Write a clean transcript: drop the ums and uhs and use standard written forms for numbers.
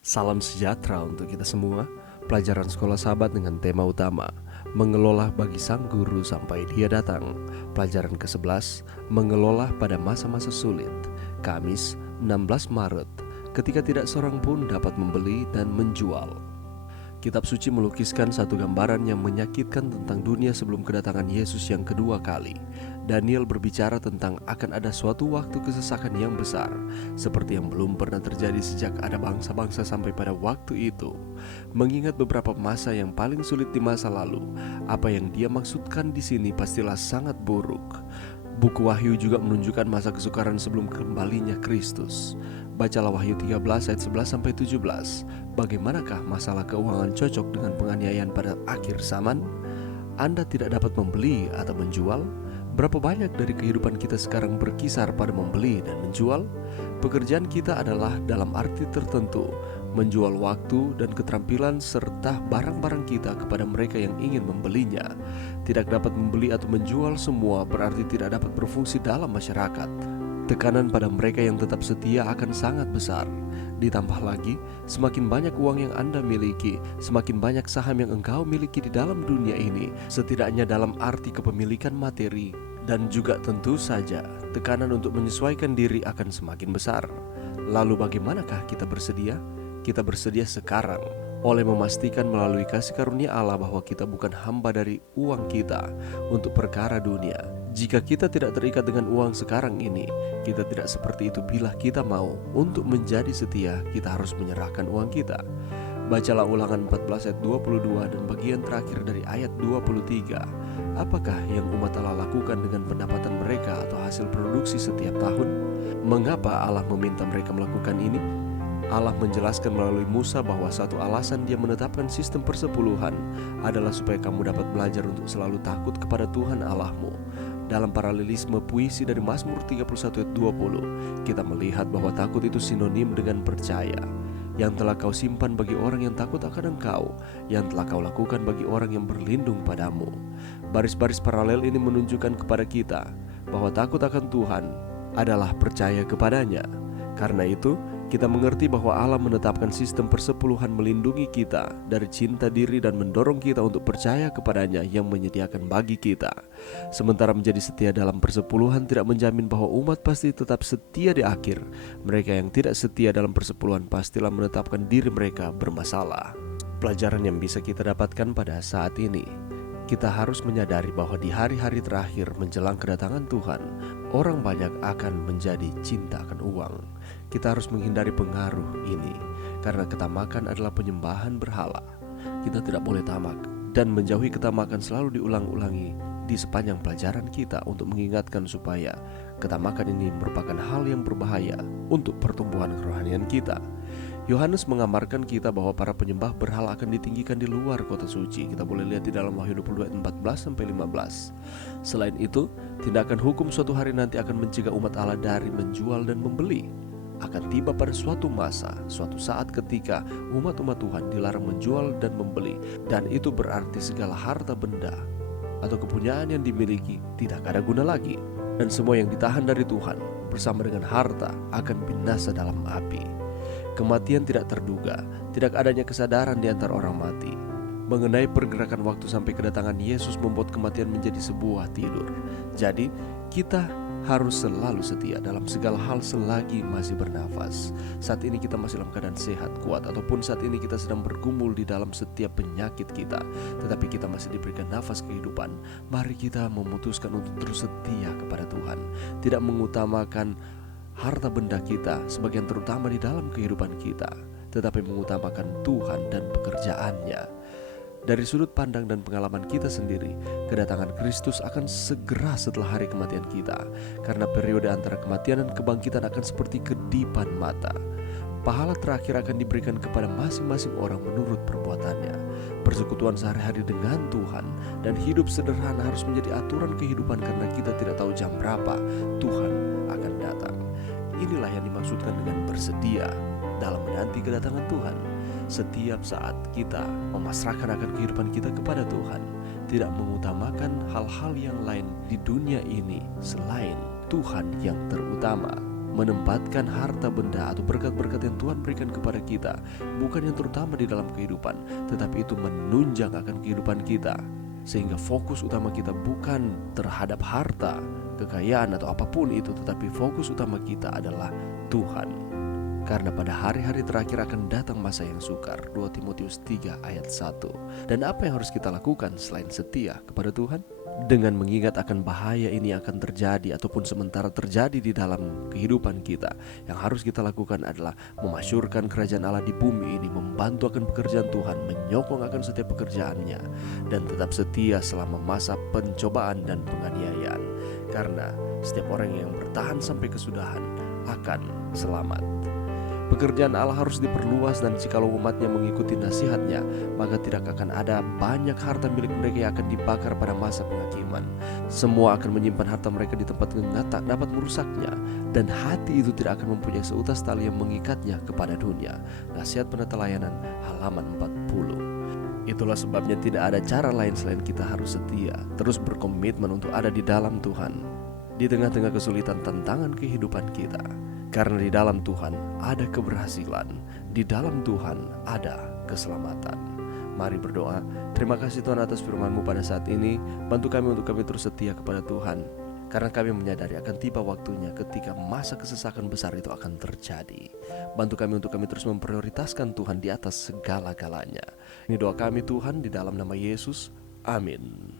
Salam sejahtera untuk kita semua. Pelajaran sekolah sahabat dengan tema utama mengelola bagi sang guru sampai dia datang. Pelajaran ke-11 mengelola pada masa-masa sulit. Kamis 16 Maret. Ketika tidak seorang pun dapat membeli dan menjual. Kitab suci melukiskan satu gambaran yang menyakitkan tentang dunia sebelum kedatangan Yesus yang kedua kali. Daniel berbicara tentang akan ada suatu waktu kesesakan yang besar, seperti yang belum pernah terjadi sejak ada bangsa-bangsa sampai pada waktu itu. Mengingat beberapa masa yang paling sulit di masa lalu, apa yang dia maksudkan di sini pastilah sangat buruk. Buku Wahyu juga menunjukkan masa kesukaran sebelum kembalinya Kristus. Bacalah Wahyu 13 ayat 11-17. Bagaimanakah masalah keuangan cocok dengan penganiayaan pada akhir zaman? Anda tidak dapat membeli atau menjual? Berapa banyak dari kehidupan kita sekarang berkisar pada membeli dan menjual? Pekerjaan kita adalah dalam arti tertentu menjual waktu dan keterampilan serta barang-barang kita kepada mereka yang ingin membelinya. Tidak dapat membeli atau menjual semua berarti tidak dapat berfungsi dalam masyarakat. Tekanan pada mereka yang tetap setia akan sangat besar. Ditambah lagi, semakin banyak uang yang Anda miliki, semakin banyak saham yang engkau miliki di dalam dunia ini, setidaknya dalam arti kepemilikan materi. Dan juga tentu saja, tekanan untuk menyesuaikan diri akan semakin besar. Lalu bagaimanakah kita bersedia? Kita bersedia sekarang oleh memastikan melalui kasih karunia Allah bahwa kita bukan hamba dari uang kita untuk perkara dunia. Jika kita tidak terikat dengan uang sekarang ini, kita tidak seperti itu bila kita mau. Untuk menjadi setia, kita harus menyerahkan uang kita. Bacalah Ulangan 14 ayat 22 dan bagian terakhir dari ayat 23. Apakah yang umat Allah lakukan dengan pendapatan mereka atau hasil produksi setiap tahun? Mengapa Allah meminta mereka melakukan ini? Allah menjelaskan melalui Musa bahwa satu alasan dia menetapkan sistem persepuluhan adalah supaya kamu dapat belajar untuk selalu takut kepada Tuhan Allahmu. Dalam paralelisme puisi dari Mazmur 31 ayat 20, kita melihat bahwa takut itu sinonim dengan percaya. Yang telah kau simpan bagi orang yang takut akan engkau, yang telah kau lakukan bagi orang yang berlindung padamu. Baris-baris paralel ini menunjukkan kepada kita bahwa takut akan Tuhan adalah percaya kepadanya. Karena itu, kita mengerti bahwa Allah menetapkan sistem persepuluhan melindungi kita dari cinta diri dan mendorong kita untuk percaya kepadanya yang menyediakan bagi kita. Sementara menjadi setia dalam persepuluhan tidak menjamin bahwa umat pasti tetap setia di akhir. Mereka yang tidak setia dalam persepuluhan pastilah menetapkan diri mereka bermasalah. Pelajaran yang bisa kita dapatkan pada saat ini, kita harus menyadari bahwa di hari-hari terakhir menjelang kedatangan Tuhan, orang banyak akan menjadi cinta akan uang. Kita harus menghindari pengaruh ini, karena ketamakan adalah penyembahan berhala. Kita tidak boleh tamak, dan menjauhi ketamakan selalu diulang-ulangi di sepanjang pelajaran kita untuk mengingatkan supaya ketamakan ini merupakan hal yang berbahaya untuk pertumbuhan kerohanian kita. Yohanes menggambarkan kita bahwa para penyembah berhala akan ditinggikan di luar kota suci. Kita boleh lihat di dalam Wahyu 22 ayat 14-15. Selain itu, tindakan hukum suatu hari nanti akan mencegah umat Allah dari menjual dan membeli. Akan tiba pada suatu masa, suatu saat ketika umat-umat Tuhan dilarang menjual dan membeli. Dan itu berarti segala harta benda atau kepunyaan yang dimiliki tidak ada guna lagi. Dan semua yang ditahan dari Tuhan bersama dengan harta akan binasa dalam api. Kematian tidak terduga, tidak adanya kesadaran di antara orang mati. Mengenai pergerakan waktu sampai kedatangan Yesus membuat kematian menjadi sebuah tidur. Jadi, kita harus selalu setia dalam segala hal selagi masih bernafas. Saat ini kita masih dalam keadaan sehat, kuat, ataupun saat ini kita sedang bergumul di dalam setiap penyakit kita, tetapi kita masih diberikan nafas kehidupan. Mari kita memutuskan untuk terus setia kepada Tuhan, tidak mengutamakan harta benda kita sebagian terutama di dalam kehidupan kita, tetapi mengutamakan Tuhan dan pekerjaannya. Dari sudut pandang dan pengalaman kita sendiri, kedatangan Kristus akan segera setelah hari kematian kita, karena periode antara kematian dan kebangkitan akan seperti kedipan mata. Pahala terakhir akan diberikan kepada masing-masing orang menurut perbuatannya. Persekutuan sehari-hari dengan Tuhan dan hidup sederhana harus menjadi aturan kehidupan, karena kita tidak tahu jam berapa Tuhan akan datang. Inilah yang dimaksudkan dengan bersedia dalam menanti kedatangan Tuhan. Setiap saat kita memasrahkan akan kehidupan kita kepada Tuhan, tidak mengutamakan hal-hal yang lain di dunia ini selain Tuhan yang terutama. menempatkan harta benda atau berkat-berkat yang Tuhan berikan kepada kita, bukan yang terutama di dalam kehidupan, tetapi itu menunjang akan kehidupan kita. Sehingga fokus utama kita bukan terhadap harta, kekayaan atau apapun itu, tetapi fokus utama kita adalah Tuhan. Karena pada hari-hari terakhir akan datang masa yang sukar. 2 Timotius 3 ayat 1. Dan apa yang harus kita lakukan selain setia kepada Tuhan? Dengan mengingat akan bahaya ini akan terjadi ataupun sementara terjadi di dalam kehidupan kita, yang harus kita lakukan adalah memasyurkan kerajaan Allah di bumi ini, membantu akan pekerjaan Tuhan, menyokong akan setiap pekerjaannya, dan tetap setia selama masa pencobaan dan penganiayaan. Karena setiap orang yang bertahan sampai kesudahan akan selamat. Pekerjaan Allah harus diperluas, dan jikalau umatnya mengikuti nasihatnya, maka tidak akan ada banyak harta milik mereka yang akan dibakar pada masa penghakiman. Semua akan menyimpan harta mereka di tempat yang tak dapat merusaknya, dan hati itu tidak akan mempunyai seutas tali yang mengikatnya kepada dunia. Nasihat Pendeta Layanan halaman 40. Itulah sebabnya tidak ada cara lain selain kita harus setia, terus berkomitmen untuk ada di dalam Tuhan di tengah-tengah kesulitan tantangan kehidupan kita. Karena di dalam Tuhan ada keberhasilan, di dalam Tuhan ada keselamatan. Mari berdoa. Terima kasih Tuhan atas firman-Mu pada saat ini. Bantu kami untuk kami terus setia kepada Tuhan, karena kami menyadari akan tiba waktunya ketika masa kesesakan besar itu akan terjadi. Bantu kami untuk kami terus memprioritaskan Tuhan di atas segala-galanya. Ini doa kami Tuhan, di dalam nama Yesus. Amin.